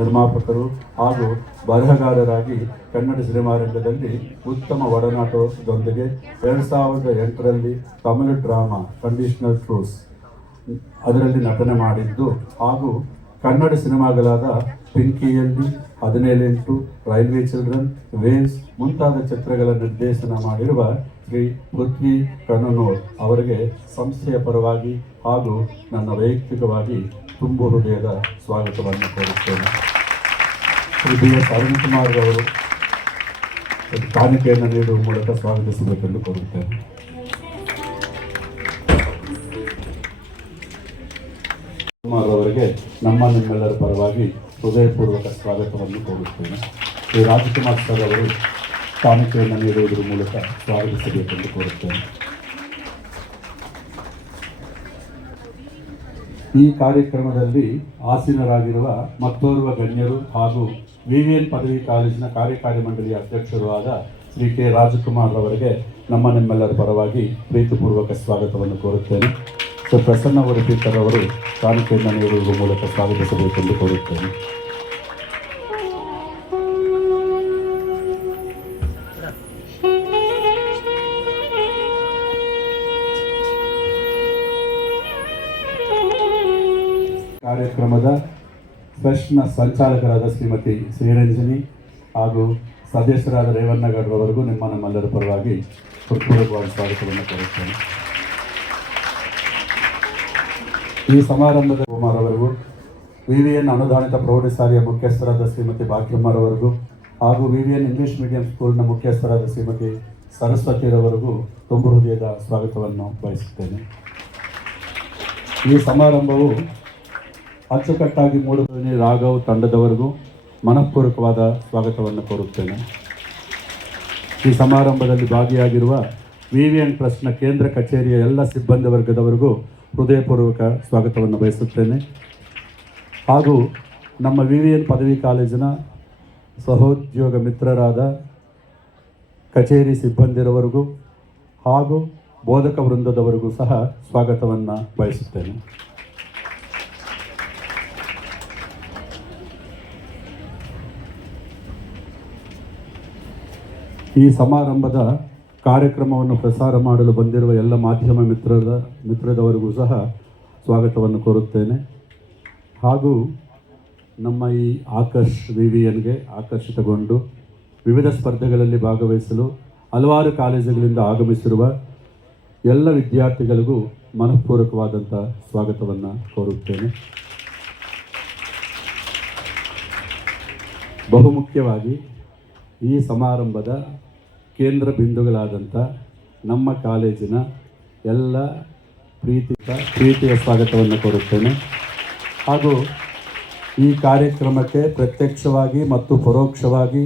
ನಿರ್ಮಾಪಕರು ಹಾಗೂ ಬರಹಗಾರರಾಗಿ ಕನ್ನಡ ಸಿನಿಮಾ ರಂಗದಲ್ಲಿ ಉತ್ತಮ ಒಡನಾಟದೊಂದಿಗೆ 2008ರಲ್ಲಿ ತಮಿಳು ಡ್ರಾಮಾ ಕಂಡೀಷನಲ್ ಟ್ರೂಸ್ ಅದರಲ್ಲಿ ನಟನೆ ಮಾಡಿದ್ದು ಹಾಗೂ ಕನ್ನಡ ಸಿನಿಮಾಗಳಾದ ಪಿಂಕಿಯಲ್ಲಿ 17 ರೈಲ್ವೆ ಚಿಲ್ಡ್ರನ್, ವೇವ್ಸ್ ಮುಂತಾದ ಚಿತ್ರಗಳ ನಿರ್ದೇಶನ ಮಾಡಿರುವ ಶ್ರೀ ಪೃಥ್ವಿ ಕಣ್ಣನೂರ್ ಅವರಿಗೆ ಸಂಸ್ಥೆಯ ಪರವಾಗಿ ಹಾಗೂ ನನ್ನ ವೈಯಕ್ತಿಕವಾಗಿ ತುಂಬು ಹೃದಯದ ಸ್ವಾಗತವನ್ನು ಕೋರುತ್ತೇನೆ. ಶ್ರೀ ಬಿ ಎಸ್ ಅರುಣ್ಕುಮಾರ್ ಅವರು ಕಾಣಿಕೆಯನ್ನು ನೀಡುವ ಮೂಲಕ ಸ್ವಾಗತಿಸಬೇಕೆಂದು ಕೋರುತ್ತೇನೆ. ಕುಮಾರ್ ಅವರಿಗೆ ನಿಮ್ಮೆಲ್ಲರ ಪರವಾಗಿ ಹೃದಯಪೂರ್ವಕ ಸ್ವಾಗತವನ್ನು ಕೋರುತ್ತೇನೆ. ಶ್ರೀ ರಾಜಕುಮಾರ್ ಸರ್ ಅವರು ಕಾಣಿಕೆಯನ್ನು ನೀಡುವುದರ ಮೂಲಕ ಸ್ವಾಗತಿಸಬೇಕೆಂದು ಕೋರುತ್ತೇನೆ. ಈ ಕಾರ್ಯಕ್ರಮದಲ್ಲಿ ಆಸೀನರಾಗಿರುವ ಮತ್ತೋರ್ವ ಗಣ್ಯರು ಹಾಗೂ ವಿವಿಎನ್ ಪದವಿ ಕಾಲೇಜಿನ ಕಾರ್ಯಕಾರಿ ಮಂಡಳಿಯ ಅಧ್ಯಕ್ಷರು ಆದ ಶ್ರೀ ಕೆ ರಾಜಕುಮಾರ್ ಅವರಿಗೆ ನಿಮ್ಮೆಲ್ಲರ ಪರವಾಗಿ ಪ್ರೀತಿಪೂರ್ವಕ ಸ್ವಾಗತವನ್ನು ಕೋರುತ್ತೇನೆ. ಪ್ರಸನ್ನ ಉಡುಪಿಕರ್ ಅವರು ಕಾಣಿಕೆಯನ್ನು ನೀಡುವುದರ ಮೂಲಕ ಸ್ವಾಗತಿಸಬೇಕೆಂದು ಕೋರುತ್ತೇನೆ. ಕಾರ್ಯಕ್ರಮದ ಫೆಸ್ಟ್ನ ಸಂಚಾಲಕರಾದ ಶ್ರೀಮತಿ ಶ್ರೀರಂಜನಿ ಹಾಗೂ ಸದಸ್ಯರಾದ ರೇವಣ್ಣಗೌಡರವರೆಗೂ ನಮ್ಮೆಲ್ಲರ ಪರವಾಗಿ ಹೃತ್ಪೂರ್ವಕವಾದ ಸ್ವಾಗತವನ್ನು ಕೋರುತ್ತೇನೆ. ಈ ಸಮಾರಂಭದ ಕುಮಾರ್ ಅವರಿಗೂ, ವಿವಿಎನ್ ಅನುದಾನಿತ ಪ್ರೌಢಶಾಲೆಯ ಮುಖ್ಯಸ್ಥರಾದ ಶ್ರೀಮತಿ ಭಾಗ್ಯಮ್ಮರವರೆಗೂ ಹಾಗೂ ವಿವಿಎನ್ ಇಂಗ್ಲಿಷ್ ಮೀಡಿಯಂ ಸ್ಕೂಲ್ನ ಮುಖ್ಯಸ್ಥರಾದ ಶ್ರೀಮತಿ ಸರಸ್ವತಿರವರೆಗೂ ತುಂಬು ಹೃದಯದ ಸ್ವಾಗತವನ್ನು ಬಯಸುತ್ತೇನೆ. ಈ ಸಮಾರಂಭವು ಅಚ್ಚುಕಟ್ಟಾಗಿ ಮೂಡುಬನಿ ರಾಘವ್ ತಂಡದವರೆಗೂ ಮನಃಪೂರ್ವಕವಾದ ಸ್ವಾಗತವನ್ನು ಕೋರುತ್ತೇನೆ. ಈ ಸಮಾರಂಭದಲ್ಲಿ ಭಾಗಿಯಾಗಿರುವ ವಿವಿಎನ್ ಟ್ರಸ್ಟ್ನ ಕೇಂದ್ರ ಕಚೇರಿಯ ಎಲ್ಲ ಸಿಬ್ಬಂದಿ ವರ್ಗದವರೆಗೂ ಹೃದಯಪೂರ್ವಕ ಸ್ವಾಗತವನ್ನು ಬಯಸುತ್ತೇನೆ. ಹಾಗೂ ನಮ್ಮ ವಿವಿಎನ್ ಪದವಿ ಕಾಲೇಜಿನ ಸಹೋದ್ಯೋಗ ಮಿತ್ರರಾದ ಕಚೇರಿ ಸಿಬ್ಬಂದಿರವರೆಗೂ ಹಾಗೂ ಬೋಧಕ ವೃಂದದವರೆಗೂ ಸಹ ಸ್ವಾಗತವನ್ನು ಬಯಸುತ್ತೇನೆ. ಈ ಸಮಾರಂಭದ ಕಾರ್ಯಕ್ರಮವನ್ನು ಪ್ರಸಾರ ಮಾಡಲು ಬಂದಿರುವ ಎಲ್ಲ ಮಾಧ್ಯಮ ಮಿತ್ರದವರಿಗೂ ಸಹ ಸ್ವಾಗತವನ್ನು ಕೋರುತ್ತೇನೆ. ಹಾಗೂ ನಮ್ಮ ಈ ಆಕರ್ಷ್ ವಿವಿಎನ್ಗೆ ಆಕರ್ಷಿತಗೊಂಡು ವಿವಿಧ ಸ್ಪರ್ಧೆಗಳಲ್ಲಿ ಭಾಗವಹಿಸಲು ಹಲವಾರು ಕಾಲೇಜುಗಳಿಂದ ಆಗಮಿಸಿರುವ ಎಲ್ಲ ವಿದ್ಯಾರ್ಥಿಗಳಿಗೂ ಮನಃಪೂರ್ವಕವಾದಂಥ ಸ್ವಾಗತವನ್ನು ಕೋರುತ್ತೇನೆ. ಬಹುಮುಖ್ಯವಾಗಿ ಈ ಸಮಾರಂಭದ ಕೇಂದ್ರ ಬಿಂದುಗಳಾದಂಥ ನಮ್ಮ ಕಾಲೇಜಿನ ಎಲ್ಲ ಪ್ರೀತಿಯ ಸ್ವಾಗತವನ್ನು ಕೋರುತ್ತೇನೆ. ಹಾಗೂ ಈ ಕಾರ್ಯಕ್ರಮಕ್ಕೆ ಪ್ರತ್ಯಕ್ಷವಾಗಿ ಮತ್ತು ಪರೋಕ್ಷವಾಗಿ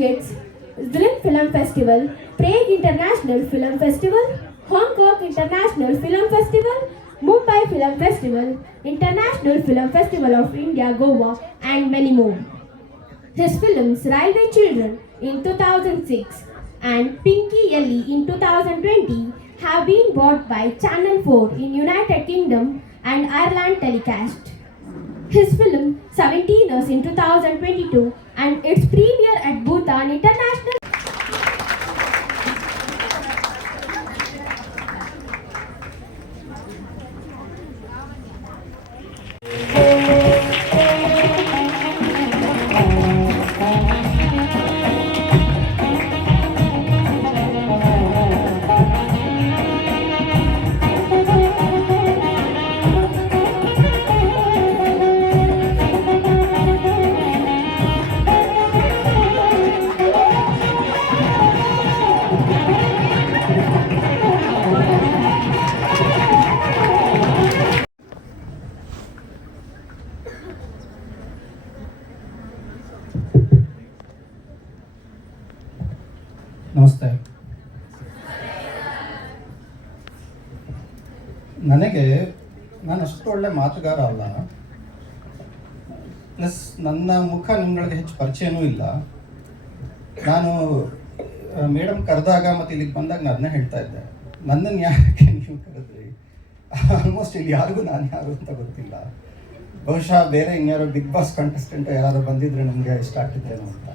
Kids, Zlim Film Festival, Prague International Film Festival, Hong Kong International Film Festival, Mumbai Film Festival, International Film Festival of India, Goa, and many more. His films Railway Children in 2006 and Pinky Ellie in 2020 have been bought by Channel 4 in United Kingdom and Ireland telecast. His film 17ers in 2022 and its premiere at Bhutan International. ನಮಸ್ತೆ. ನಾನು ಅಷ್ಟು ಒಳ್ಳೆ ಮಾತುಗಾರ ಅಲ್ಲ, ಪ್ಲಸ್ ನನ್ನ ಮುಖ ನಿಮ್ಗಳಿಗೆ ಹೆಚ್ಚು ಪರಿಚಯನೂ ಇಲ್ಲ. ನಾನು ಮೇಡಮ್ ಕರೆದಾಗ ಮತ್ತು ಇಲ್ಲಿಗೆ ಬಂದಾಗ ನಾನು ಅದನ್ನೇ ಹೇಳ್ತಾ ಇದ್ದೆ, ನನ್ನನ್ನು ಯಾಕೆ ನೀವು ಕರೆದ್ರಿ? ಆಲ್ಮೋಸ್ಟ್ ಇಲ್ಲಿ ಯಾರಿಗೂ ನಾನು ಯಾರು ಅಂತ ಗೊತ್ತಿಲ್ಲ. ಬಹುಶಃ ಬೇರೆ ಇನ್ಯಾರೋ ಬಿಗ್ ಬಾಸ್ ಕಂಟೆಸ್ಟೆಂಟ್ ಯಾರಾದರೂ ಬಂದಿದ್ರೆ ನಮಗೆ ಇಷ್ಟ ಆಗ್ತಿದ್ದೇನೋ ಅಂತ.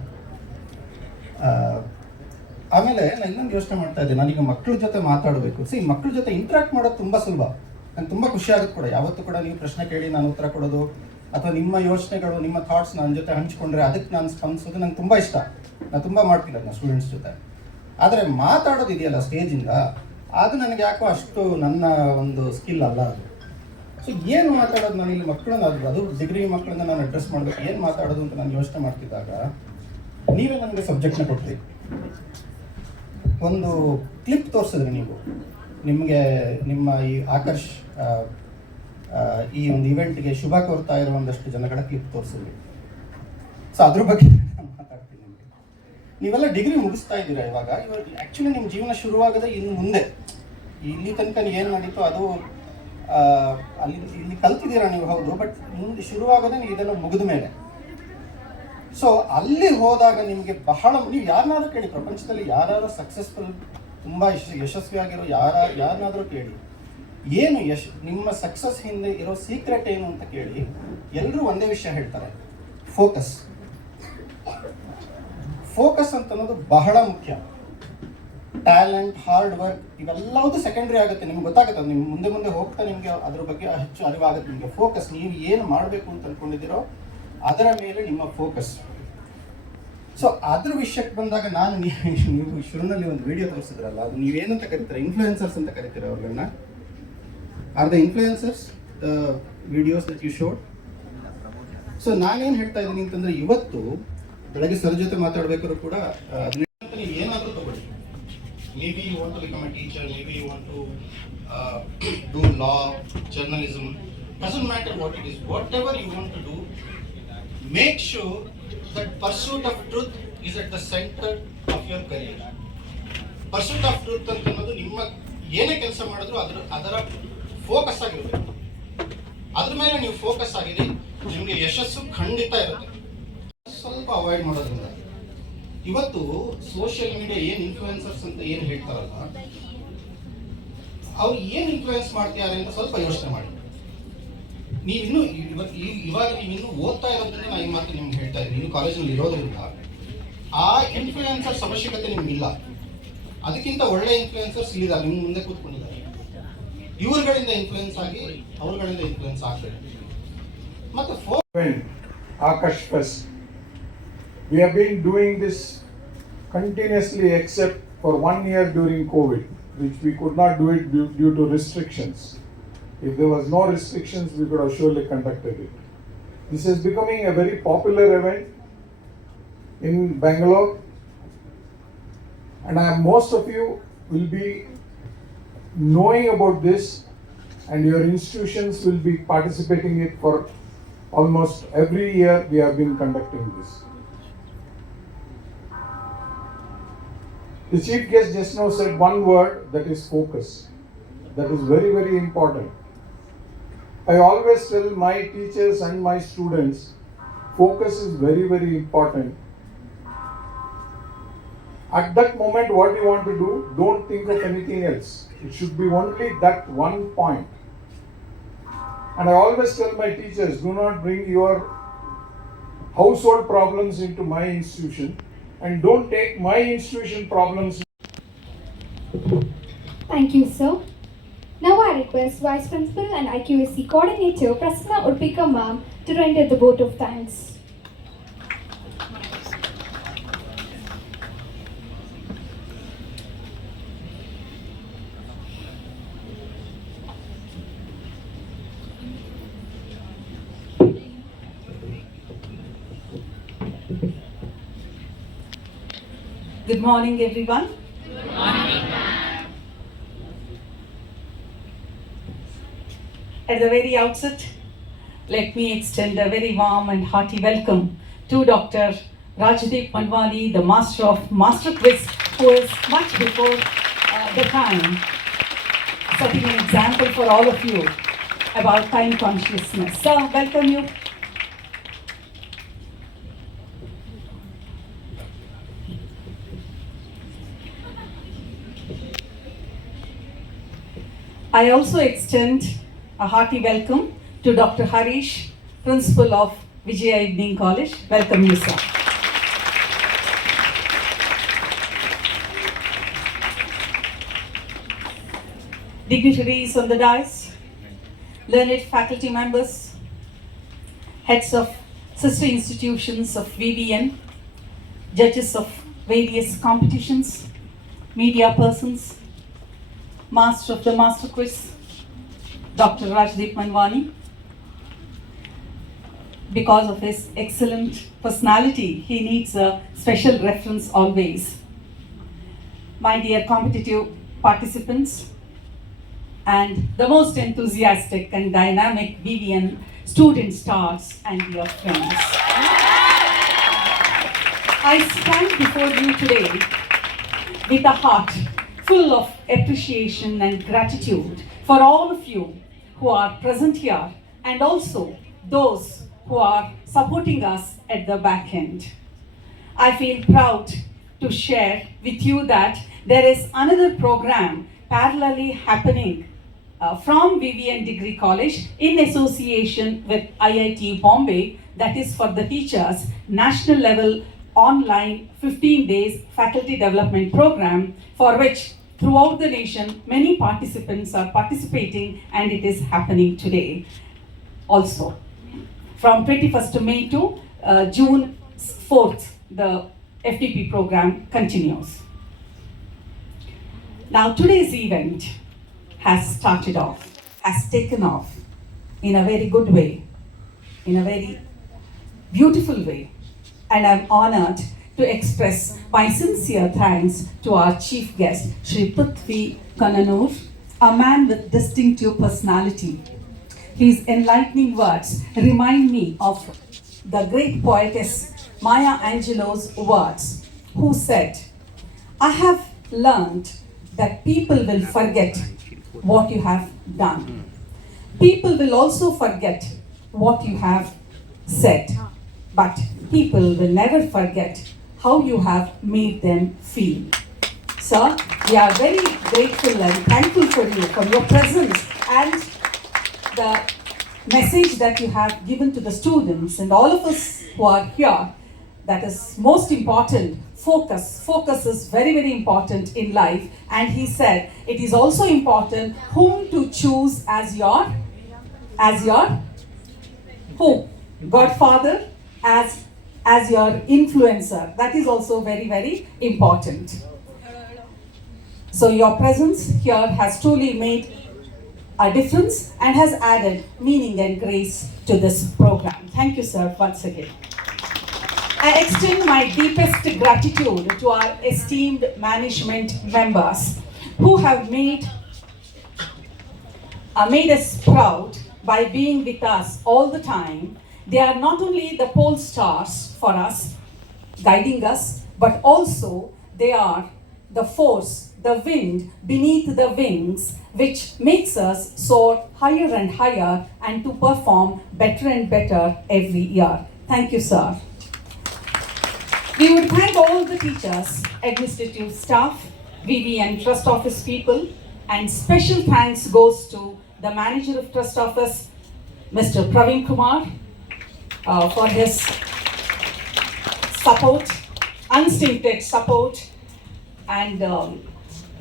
ಆಮೇಲೆ ನಾನು ಇನ್ನೊಂದು ಯೋಚನೆ ಮಾಡ್ತಾ ಇದ್ದೆ, ನಾನೀಗ ಮಕ್ಕಳ ಜೊತೆ ಮಾತಾಡಬೇಕು. ಮಕ್ಕಳ ಜೊತೆ ಇಂಟ್ರಾಕ್ಟ್ ಮಾಡೋದು ತುಂಬ ಸುಲಭ, ನಂಗೆ ತುಂಬ ಖುಷಿ ಆಗುತ್ತೆ ಕೂಡ. ಯಾವತ್ತೂ ಕೂಡ ನೀವು ಪ್ರಶ್ನೆ ಕೇಳಿ ನಾನು ಉತ್ತರ ಕೊಡೋದು ಅಥವಾ ನಿಮ್ಮ ಯೋಚನೆಗಳು, ನಿಮ್ಮ ಥಾಟ್ಸ್ ನನ್ನ ಜೊತೆ ಹಂಚ್ಕೊಂಡ್ರೆ ಅದಕ್ಕೆ ನಾನು ಸ್ಪಂದಿಸೋದು ನಂಗೆ ತುಂಬ ಇಷ್ಟ. ನಾನು ತುಂಬ ಮಾಡ್ತೀನಿ ಅದನ್ನ ಸ್ಟೂಡೆಂಟ್ಸ್ ಜೊತೆ. ಆದರೆ ಮಾತಾಡೋದು ಇದೆಯಲ್ಲ ಸ್ಟೇಜಿಂದ, ಅದು ನನಗೆ ಯಾಕೋ ಅಷ್ಟು ನನ್ನ ಒಂದು ಸ್ಕಿಲ್ ಅಲ್ಲ ಅದು. ಸೊ ಏನು ಮಾತಾಡೋದು, ನಾನು ಇಲ್ಲಿ ಮಕ್ಕಳನ್ನ ಅದು ಡಿಗ್ರಿ ಮಕ್ಕಳನ್ನ ನಾನು ಅಡ್ರೆಸ್ ಮಾಡಬೇಕು, ಏನು ಮಾತಾಡೋದು ಅಂತ ನಾನು ಯೋಚನೆ ಮಾಡ್ತಿದ್ದಾಗ ನೀವೇ ನನಗೆ ಸಬ್ಜೆಕ್ಟ್ನ ಕೊಟ್ರಿ. ಒಂದು ಕ್ಲಿಪ್ ತೋರಿಸಿದ್ರಿ ನೀವು, ನಿಮಗೆ ನಿಮ್ಮ ಈ ಆಕರ್ಷ್ ಈ ಒಂದು ಇವೆಂಟ್ಗೆ ಶುಭ ಕೋರ್ತಾ ಇರೋ ಒಂದಷ್ಟು ಜನಗಳ ಕ್ಲಿಪ್ ತೋರಿಸಿದ್ರಿ. ಸೊ ಅದ್ರ ಬಗ್ಗೆ ನಾನು ಮಾತಾಡ್ತೀನಿ ನಿಮಗೆ. ನೀವೆಲ್ಲ ಡಿಗ್ರಿ ಮುಗಿಸ್ತಾ ಇದ್ದೀರಾ ಇವಾಗ ಆ್ಯಕ್ಚುಲಿ ನಿಮ್ಮ ಜೀವನ ಶುರುವಾಗದೆ ಇನ್ನು ಮುಂದೆ. ಇಲ್ಲಿ ತನಕ ಏನು ನಡೀತು ಅದು ಇಲ್ಲಿ ಕಲ್ತಿದ್ದೀರಾ ನೀವು, ಹೌದು. ಬಟ್ ಮುಂದೆ ಶುರುವಾಗೋದೇ ನೀವು ಇದೆಲ್ಲ ಮುಗಿದ ಮೇಲೆ. ಸೊ ಅಲ್ಲಿ ಹೋದಾಗ ನಿಮಗೆ ಬಹಳ, ನೀವು ಯಾರನ್ನಾದ್ರೂ ಕೇಳಿ, ಪ್ರಪಂಚದಲ್ಲಿ ಯಾರು ಸಕ್ಸಸ್ಫುಲ್ ತುಂಬ ಯಶಸ್ವಿಯಾಗಿರೋ ಯಾರನ್ನಾದ್ರೂ ಕೇಳಿ, ಏನು ನಿಮ್ಮ ಸಕ್ಸಸ್ ಹಿಂದೆ ಇರೋ ಸೀಕ್ರೆಟ್ ಏನು ಅಂತ ಕೇಳಿ, ಎಲ್ಲರೂ ಒಂದೇ ವಿಷಯ ಹೇಳ್ತಾರೆ, ಫೋಕಸ್. ಫೋಕಸ್ ಅಂತ ಅನ್ನೋದು ಬಹಳ ಮುಖ್ಯ. ಟ್ಯಾಲೆಂಟ್, ಹಾರ್ಡ್ ವರ್ಕ್ ಇವೆಲ್ಲವೂ ಸೆಕೆಂಡ್ರಿ ಆಗುತ್ತೆ, ನಿಮ್ಗೆ ಗೊತ್ತಾಗುತ್ತೆ. ನಿಮ್ಗೆ ಮುಂದೆ ಮುಂದೆ ಹೋಗ್ತಾ ನಿಮಗೆ ಅದ್ರ ಬಗ್ಗೆ ಹೆಚ್ಚು ಅರಿವಾಗುತ್ತೆ. ನಿಮಗೆ ಫೋಕಸ್, ನೀವು ಏನು ಮಾಡಬೇಕು ಅಂತ ಅಂದ್ಕೊಂಡಿದ್ದೀರೋ ಅದರ ಮೇಲೆ ನಿಮ್ಮ ಫೋಕಸ್. ಸೊ ಅದ್ರ ವಿಷಯಕ್ಕೆ ಬಂದಾಗ ನೀವು ಶುರುನಲ್ಲಿ ಒಂದು ವಿಡಿಯೋ ತೋರಿಸಿದ್ರಲ್ಲ, ಅದು ನೀವೇನಂತ ಕರೀತೀರ? ಇನ್ಫ್ಲುಯೆನ್ಸರ್ಸ್ ಅಂತ ಕರಿತೀರ ಅವ್ರನ್ನ? Are the influencers the videos that you showed? So ನಾನೇನು ಹೇಳ್ತಾ ಇದ್ದೀನಿ ಅಂತಂದರೆ, ಇವತ್ತು ಬೆಳಗ್ಗೆ ಸರ್ ಜೊತೆ ಮಾತಾಡಬೇಕಾದ್ರೂ ಕೂಡ ನೀವು ಏನಾದರೂ ತಗೊಳ್ಳಿ. Maybe you want to become a teacher, maybe you want to do law, journalism, doesn't matter what it is, whatever you want to do, make sure that pursuit of truth is at the center of your career. Pursuit of truth ಅಂತ ಅನ್ನೋದು ನಿಮ್ಮ ಏನೇ ಕೆಲಸ ಮಾಡಿದ್ರು ಅದರ ಫೋಕಸ್ ಆಗಿರಬೇಕು. ಅದ್ರ ಮೇಲೆ ನೀವು ಫೋಕಸ್ ಆಗಿರಿ, ನಿಮಗೆ ಯಶಸ್ಸು ಖಂಡಿತ ಇರುತ್ತೆ. ಸ್ವಲ್ಪ ಅವಾಯ್ಡ್ ಮಾಡೋದ್ರಿಂದ ಇವತ್ತು ಸೋಷಿಯಲ್ ಮೀಡಿಯಾ ಏನು ಇನ್ಫ್ಲುಯೆನ್ಸರ್ಸ್ ಅಂತ ಏನು ಹೇಳ್ತಾರಲ್ಲ, ಅವ್ರು ಏನು ಇನ್ಫ್ಲುಯೆನ್ಸ್ ಮಾಡ್ತಿದ್ದಾರೆ ಅಂತ ಸ್ವಲ್ಪ ಯೋಚನೆ ಮಾಡಿ. ನೀವಿನ್ನೂ ಇವಾಗ ನೀವಿನ್ನೂ ಓದ್ತಾ ಇರೋದ್ರಿಂದ ನಾನು ಈ ಮಾತು ನಿಮ್ಗೆ ಹೇಳ್ತಾ ಇದ್ದೀನಿ. ಇನ್ನು ಕಾಲೇಜಲ್ಲಿ ಇರೋದ್ರಿಂದ ಆ ಇನ್ಫ್ಲುಯೆನ್ಸರ್ಸ್ ಅವಶ್ಯಕತೆ ನಿಮ್ಗಿಲ್ಲ. ಅದಕ್ಕಿಂತ ಒಳ್ಳೆ ಇನ್ಫ್ಲುಯೆನ್ಸರ್ಸ್ ಇಲ್ಲಿದ್ದಾರೆ, ನಿಮ್ಮ ಮುಂದೆ ಕೂತ್ಕೊಂಡಿದ್ದಾರೆ. ಇವ್ರುಗಳಿಂದ ಇನ್ಫ್ಲುಯೆನ್ಸ್ ಆಗಿ ಅವ್ರುಗಳಿಂದ ಇನ್ಫ್ಲುಯೆನ್ಸ್ ಆಗಬೇಕು. ಮತ್ತು Akash Fest. We have been doing this continuously except for 1 year during COVID, which we could not do it due to restrictions. If there was no restrictions, we could have surely conducted it. This is becoming a very popular event in Bangalore, and most of you will be knowing about this, and your institutions will be participating in it for almost every year. We have been conducting this. The chief guest just now said one word, that is focus. That is very, very important. I always tell my teachers and my students, focus is very, very important. At that moment, what you want to do, don't think of anything else. It should be only that one point. And I always tell my teachers, do not bring your household problems into my institution, and don't take my institution problems. Thank you, sir. Now I request Vice Principal and IQAC Coordinator Prasanna Urpika ma'am to render the vote of thanks. Good morning, everyone. At the very outset, let me extend a very warm and hearty welcome to Dr. Rajdeep Manwani, the master of Master Quiz, who is much before the time, setting an example for all of you about time consciousness. So, welcome you. I also extend a hearty welcome to Dr. Harish, Principal of Vijaya Evening College. Welcome you, sir. Dignitaries on the dais, learned faculty members, heads of sister institutions of VVN, judges of various competitions, media persons, Master of the Master Quiz, Dr. Rajdeep Manwani. Because of his excellent personality, he needs a special reference always. My dear competitive participants and the most enthusiastic and dynamic VVN student stars and dear friends. I stand before you today with a heart full of appreciation and gratitude for all of you who are present here and also those who are supporting us at the back end. I feel proud to share with you that there is another program parallelly happening from VVN Degree College in association with IIT Bombay, that is for the teachers, national level online 15 days faculty development program, for which throughout the nation many participants are participating, and it is happening today also. From 21st May to June 4th, the FDP program continues. Now today's event has started off, has taken off in a very good way, in a very beautiful way, and I'm honored to express my sincere thanks to our chief guest, Shri Prithvi Kannanur, a man with distinctive personality. His enlightening words remind me of the great poetess Maya Angelou's words, who said, "I have learned that people will forget what you have done. People will also forget what you have said, but people will never forget how you have made them feel." Sir, we are very grateful and thankful for you, for your presence and the message that you have given to the students and all of us who are here. That is most important. Focus. Focus is very, very important in life. And he said it is also important whom to choose as your who? Godfather, as your influencer. That is also very, very important. So your presence here has truly made a difference and has added meaning and grace to this program. Thank you, sir, once again. I extend my deepest gratitude to our esteemed management members who have made us proud by being with us all the time. They are not only the pole stars for us, guiding us, but also they are the force, the wind beneath the wings, which makes us soar higher and higher and to perform better and better every year. Thank you, sir. We would thank all the teachers, administrative staff, VVN Trust Office people, and special thanks goes to the Manager of Trust Office, Mr. Praveen Kumar, for his support, unstinted support, and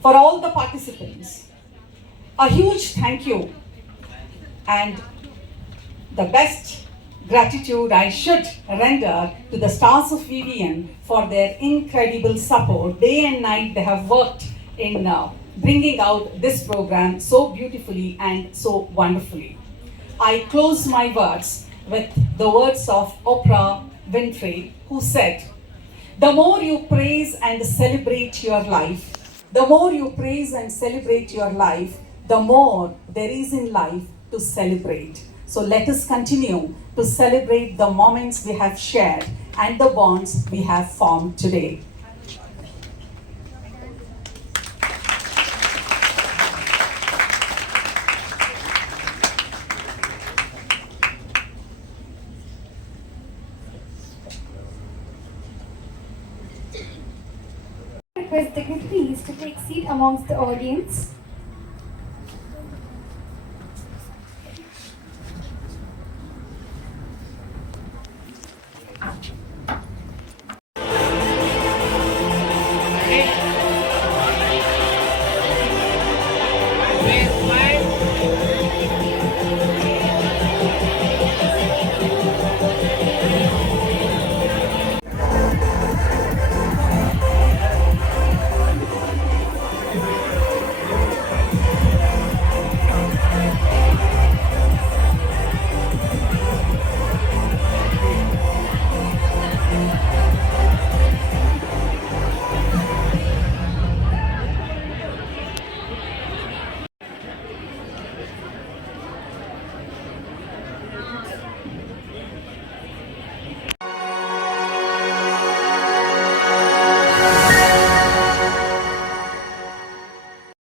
for all the participants. A huge thank you and the best gratitude I should render to the stars of VVN for their incredible support. Day and night they have worked in bringing out this program so beautifully and so wonderfully. I close my words with the words of Oprah Winfrey, who said, "The more you praise and celebrate your life, the more you praise and celebrate your life, the more there is in life to celebrate." So let us continue to celebrate the moments we have shared and the bonds we have formed today. Request dignitaries to take seat amongst the audience.